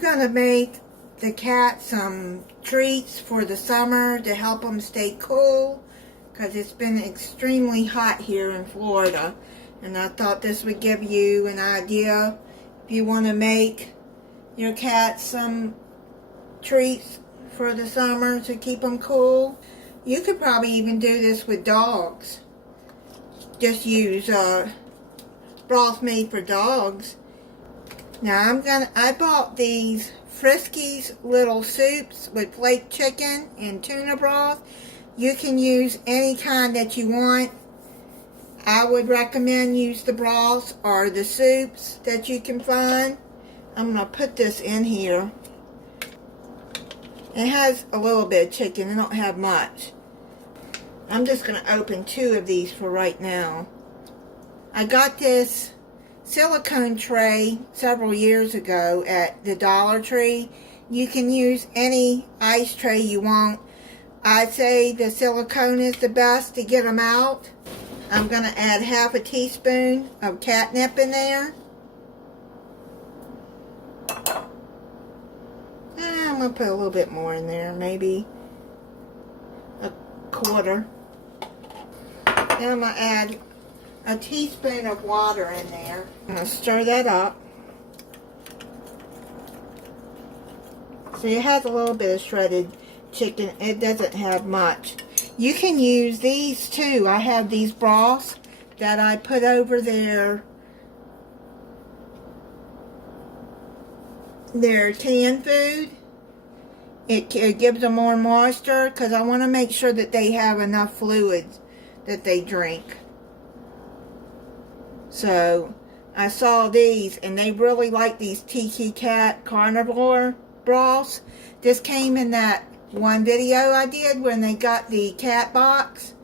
going to make the cat some treats for the summer to help them stay cool, because it's been extremely hot here in Florida, and I thought this would give you an idea if you want to make your cat some treats for the summer to keep them cool. You could probably even do this with dogs. Just use broth made for dogs. Now I bought these Friskies little soups with flake chicken and tuna broth. You can use any kind that you want. I would recommend use the broths or the soups that you can find. I'm going to put this in here. It has a little bit of chicken. I don't have much. I'm just going to open 2 of these for right now. I got this silicone tray several years ago at the Dollar Tree. You can use any ice tray you want. I'd say the silicone is the best to get them out. I'm going to add half a teaspoon of catnip in there. I'm going to put a little bit more in there, maybe a quarter. Then I'm going to add a teaspoon of water in there. I'm going to stir that up. So it has a little bit of shredded chicken. It doesn't have much. You can use these too. I have these broths that I put over their canned food. It gives them more moisture because I want to make sure that they have enough fluids that they drink. So I saw these and they really like these Tiki Cat carnivore broths. This came in that one video I did when they got the cat box,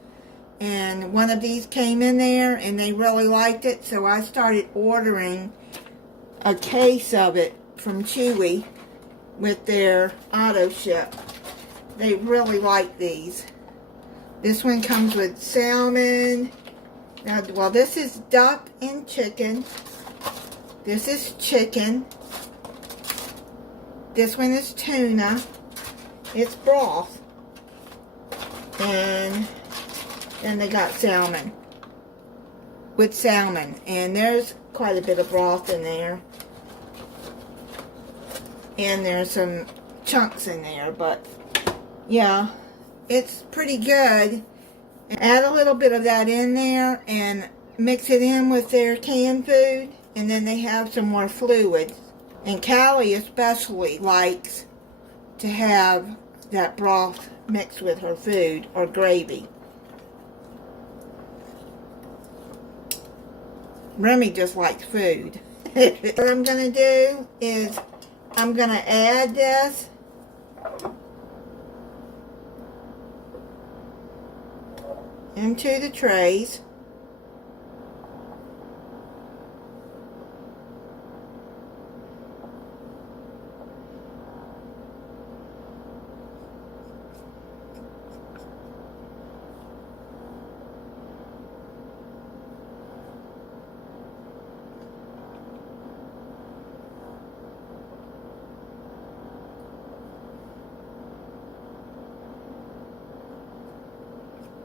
and one of these came in there and they really liked it, so I started ordering a case of it from Chewy with their auto ship. They really like these. This one comes with salmon. Now, well, this is duck and chicken. This is chicken. This one is tuna. It's broth. And then they got salmon. With salmon. And there's quite a bit of broth in there. And there's some chunks in there. But, yeah, it's pretty good. Add a little bit of that in there and mix it in with their canned food, and then they have some more fluids. And Callie especially likes to have that broth mixed with her food or gravy. Remy just likes food. What I'm going to do is I'm going to add this into the trays.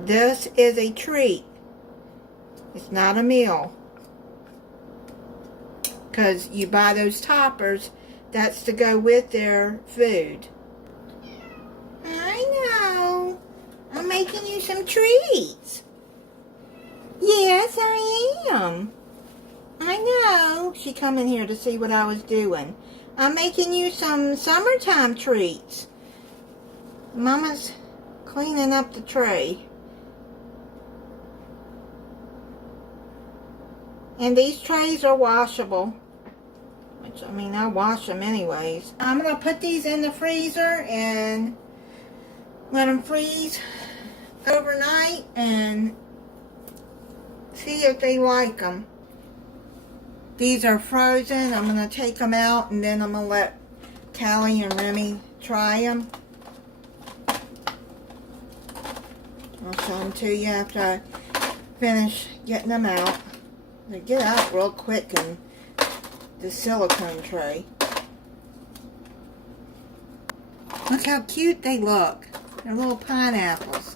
This is a treat. It's not a meal. Because you buy those toppers, that's to go with their food. I know. I'm making you some treats. Yes, I am. I know. She come in here to see what I was doing. I'm making you some summertime treats. Mama's cleaning up the tray. And these trays are washable. Which, I mean, I wash them anyways. I'm going to put these in the freezer and let them freeze overnight and see if they like them. These are frozen. I'm going to take them out and then I'm going to let Callie and Remy try them. I'll show them to you after I finish getting them out. They get out real quick in the silicone tray. Look how cute they look. They're little pineapples.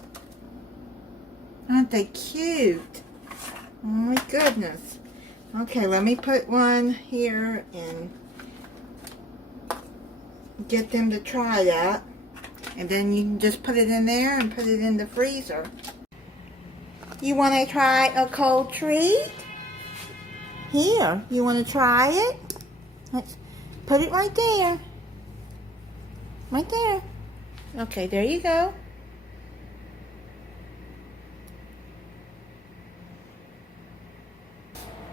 Aren't they cute? Oh my goodness. Okay, let me put one here and get them to try that. And then you can just put it in there and put it in the freezer. You want to try a cold treat? Here, you want to try it? Let's put it right there. Right there. Okay, there you go.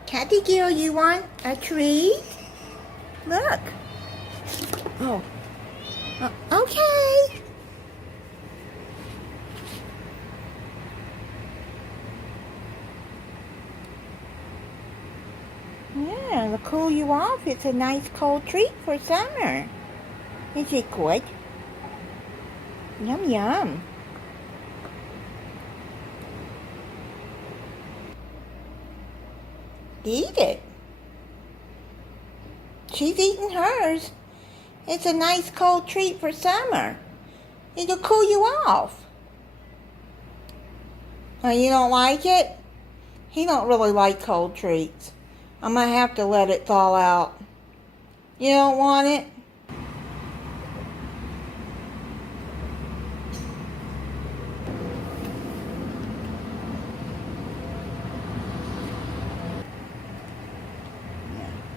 Catty girl, you want a treat? Look. Oh. Okay. Yeah, to cool you off. It's a nice cold treat for summer. Is it good? Yum yum. Eat it. She's eating hers. It's a nice cold treat for summer. It'll cool you off. Oh, you don't like it? He don't really like cold treats. I'm going to have to let it thaw out. You don't want it?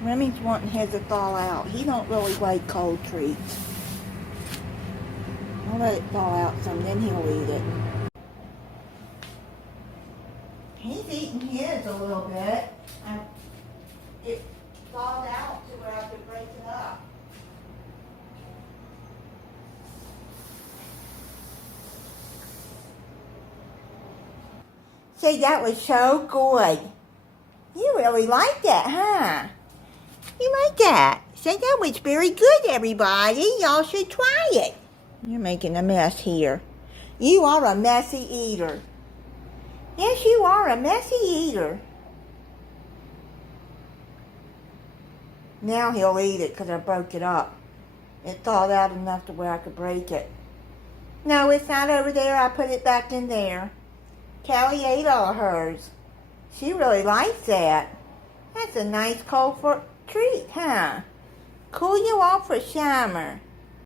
Remy's wanting his to thaw out. He don't really like cold treats. I'll let it thaw out some, then he'll eat it. He's eating his a little bit. It thawed out to where I could break it up. See, that was so good. You really liked that, huh? You like that? Say, that was very good, everybody. Y'all should try it. You're making a mess here. You are a messy eater. Yes, you are a messy eater. Now he'll eat it because I broke it up. It thawed out enough to where I could break it. No, it's not over there. I put it back in there. Callie ate all of hers. She really likes that. That's a nice cold treat, huh? Cool you off for summer.